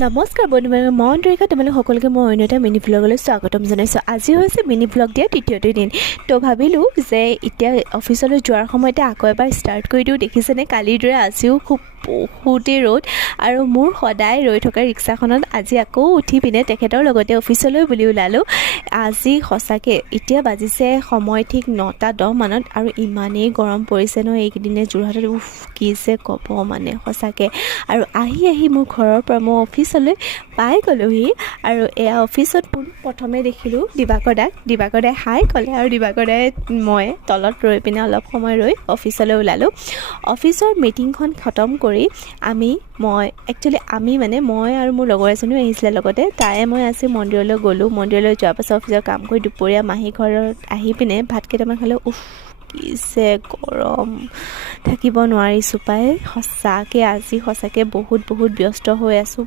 নমস্কাৰ বন্ধুবান্ধৱ মই অন্তৰিকা তোমালোক সকলোকে মই অন্য এটা মিনি ভ্লগলৈ স্বাগতম জনাইছোঁ। আজি হৈছে মিনি ভ্লগ দিয়া তৃতীয়টো দিন। তো ভাবিলোঁ যে এতিয়া অফিচলৈ যোৱাৰ সময়তে আকৌ এবাৰ ষ্টাৰ্ট কৰি দিওঁ। দেখিছেনে কালিৰ দৰে আজিও খুব বহুতেই ৰ'দ আৰু মোৰ সদায় ৰৈ থকা ৰিক্সাখনত আজি আকৌ উঠি পিনে তেখেতৰ লগতে অফিচলৈ বুলি ওলালোঁ। আজি সঁচাকৈ এতিয়া বাজিছে সময় ঠিক 9:10 মানত আৰু ইমানেই গৰম পৰিছে ন এইকেইদিনে যোৰহাটত। কি যে ক'ব মানে সঁচাকৈ। আৰু আহি মোৰ ঘৰৰ পৰা মই অফিচলৈ পাই গ'লোহি আৰু এয়া অফিচত প্ৰথমে দেখিলোঁ দিবাকৰ দাই হাই ক'লে আৰু দিবাকৰ দাই মই তলত ৰৈ পিনে অলপ সময় ৰৈ অফিচলৈ ওলালোঁ। অফিচৰ মিটিংখন খতম কৰি মই আৰু মোৰ লগৰ এজনীও আহিছিলে লগতে। তাৰে মই আজি মন্দিৰলৈ গ'লোঁ। মন্দিৰলৈ যোৱাৰ পাছত অফিচৰ কাম কৰি দুপৰীয়া মাহী ঘৰত আহি পিনে ভাত কেইটামান খালোঁ। কি যে গৰম, থাকিব নোৱাৰিছোঁ পাই। আজি বহুত ব্যস্ত হৈ আছোঁ।